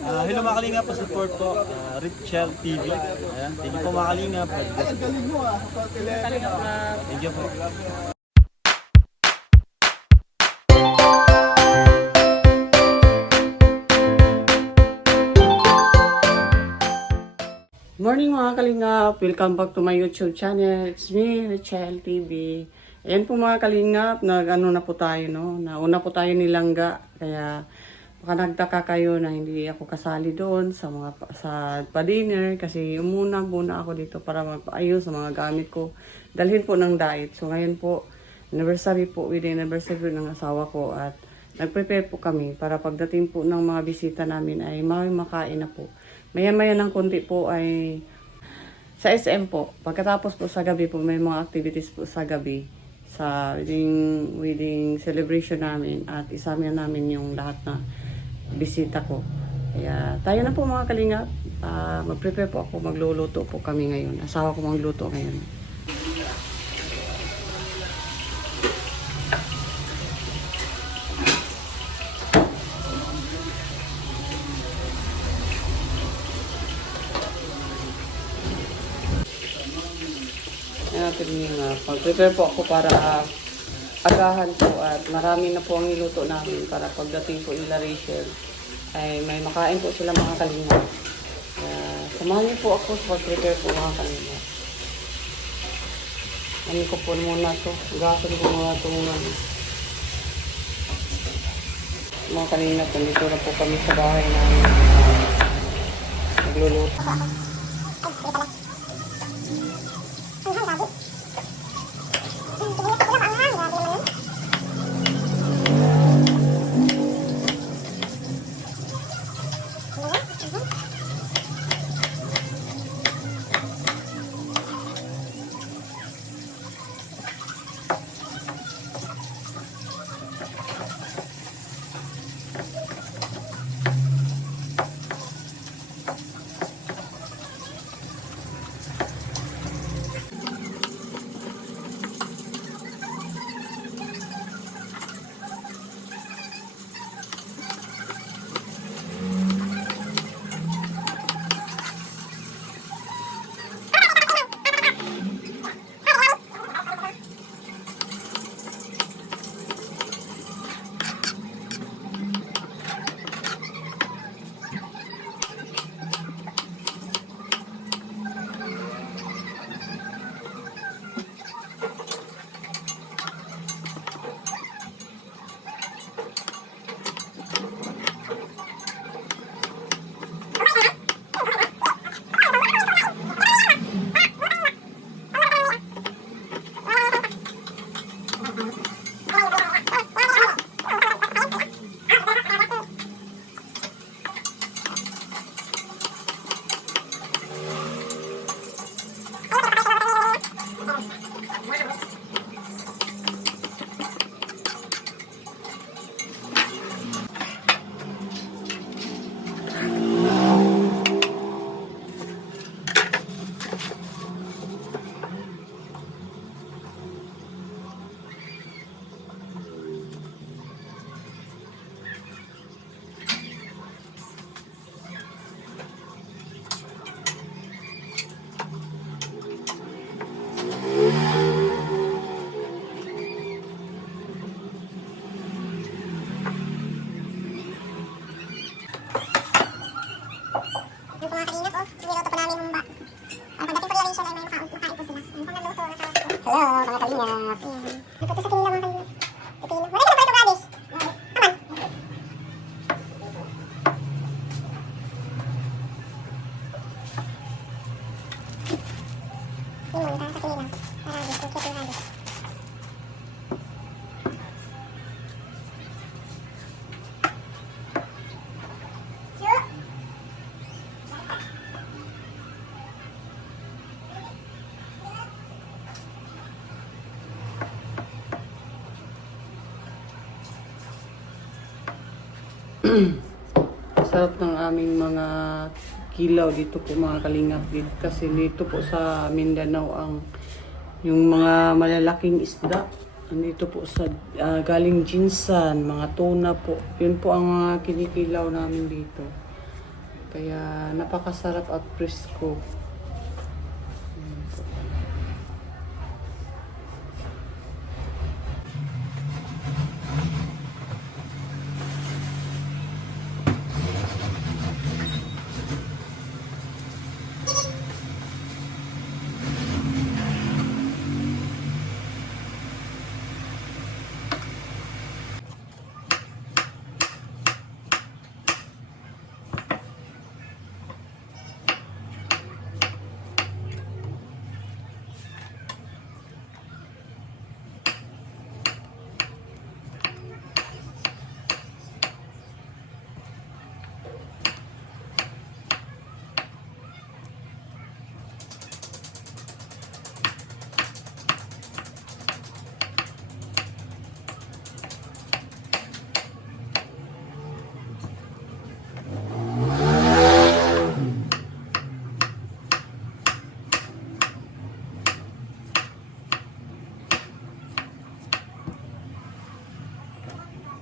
Hello mga kalingap, support po, Richel TV. Ayan, thank you po mga kalingap. God bless po. Thank you po. Morning mga kalingap! Welcome back to my YouTube channel. It's me, Richel TV. Ayan po mga kalingap, nag-ano na po tayo, no? Nauna po tayo nilangga. Kaya baka nagtaka kayo na hindi ako kasali doon sa mga sa pa-dinner kasi muna ako dito para magpaayos sa mga gamit ko. Dalhin po ng diet. So ngayon po, anniversary po, wedding anniversary ng asawa ko at nag-prepare po kami para pagdating po ng mga bisita namin ay makain na po. Maya-maya ng konti po ay sa SM po. Pagkatapos po sa gabi po, may mga activities po sa gabi sa wedding celebration namin at isama namin yung lahat na bisita ko. Kaya tayo na po mga kalingap. Mag-prepare po ako, magluluto po kami ngayon. Asawa ko magluto ngayon. Pag-prepare po ako para agahan po at marami na po ang niluto namin para pagdating po nila Rachel ay may makain po sila mga kalingap. Samahan niyo po ako sa pag-prepare po mga kalingap. Ano ko po muna to, gasan ko muna ito muna. Mga kalingap, nandito na po kami sa bahay namin. Nagluluto. Hello, mga kalingap. Ito sa kanila mga kalingap. Pipino. Wala ka na pala ito, Aman. Limon, sa kanila. Radis, kukit yung radis. Sarap ng aming mga kilaw dito po mga kalingap din. Kasi dito po sa Mindanao ang yung mga malalaking isda. Andito po sa galing Jinsan, mga tuna po. Yun po ang mga kinikilaw namin dito. Kaya napakasarap at presko.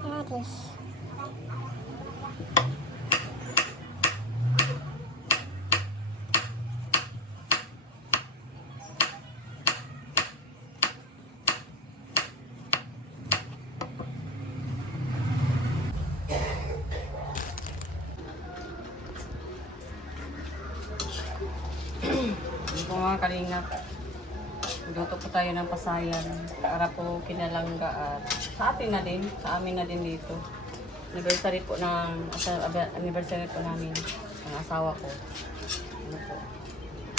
Radish. Ito mga kalingap. Luto po tayo ng pasayan para po kinalangga at sa atin na din, sa amin na din dito. Anniversary po anniversary po namin ng asawa ko. Ano po?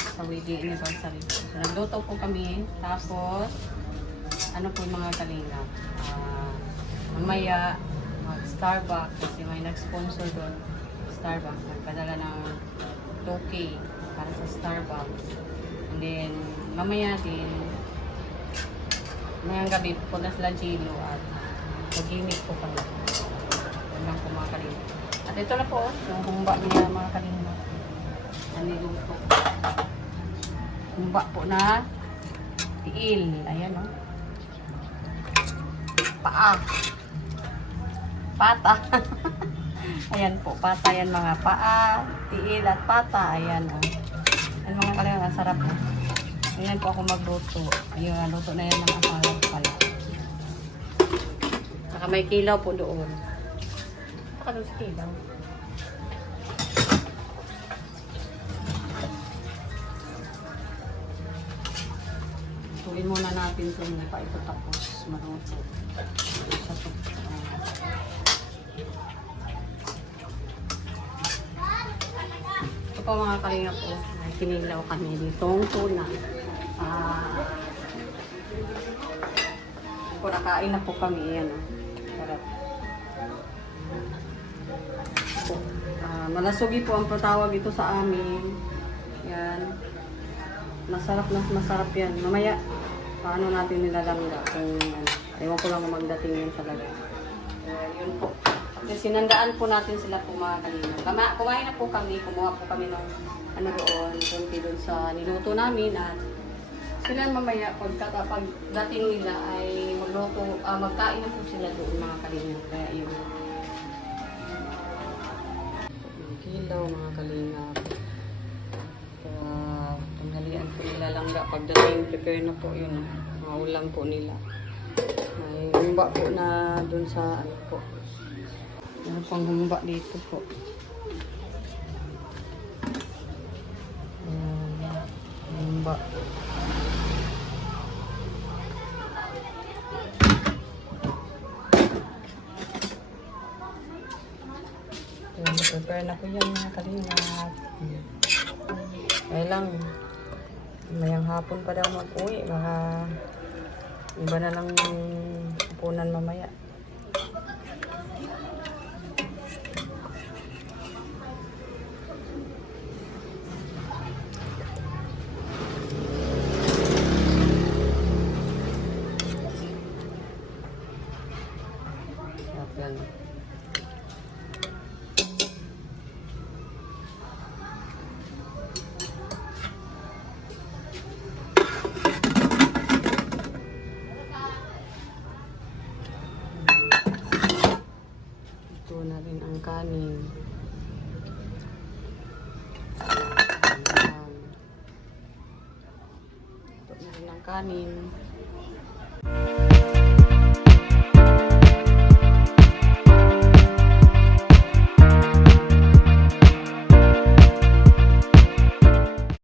Sa wedding anniversary po. So, nagluto po kami. Tapos, ano po yung mga kalingap? Mamaya, mag-Starbucks kasi may nag-sponsor doon. Starbucks. Nagpadala ng 2K para sa Starbucks. And then, mamaya din, ngayong gabi, pupunta sila Gilo at mag-gimmick po kami. Yan lang po mga kalingap. At ito na po, yung humba niya mga kalingap. Naniluto. Humba po na tiil. Ayan o. Paa. Pata. Ayan po, pata yan mga paa, tiil at pata. Ayan o. Ayan mga kalingap, ang sarap po. Ayan po ako magluto. Ayun, luto na yan ng asawa ko pala. Saka may kilaw po doon. Saka doon sa kilaw. Tuloy muna natin ito pa ito tapos maluto. Ito po mga kalingap po. May kinilaw kami ditong tuna. Nakain na po kami. Yan. Sarap. Malasugi po ang patawag ito sa amin. Yan. Masarap na masarap yan. Mamaya, paano natin nilalangga kung ayaw ko lang magdating yun talaga. Yun po. Kasi sinandaan po natin sila po mga kanina. Kumain na po kami. Kumuha po kami ng ano doon. Kunti doon sa niluto namin at sila mamaya pagdating nila ay magkain na po sila doon mga kalingap. Kaya yun. Kilaw mga kalingap. Kaya tanghalian po nila langga. Pagdating prepare na po yun. Mga ulam po nila. May humba po na doon sa ano po. Meron pang humba dito po. Humba. Prepare na po yan mga kalingap. Kaya lang, mayang hapon pa daw mag-uwi. Baka iba na lang punan mamaya. Yan. na rin ng kanin.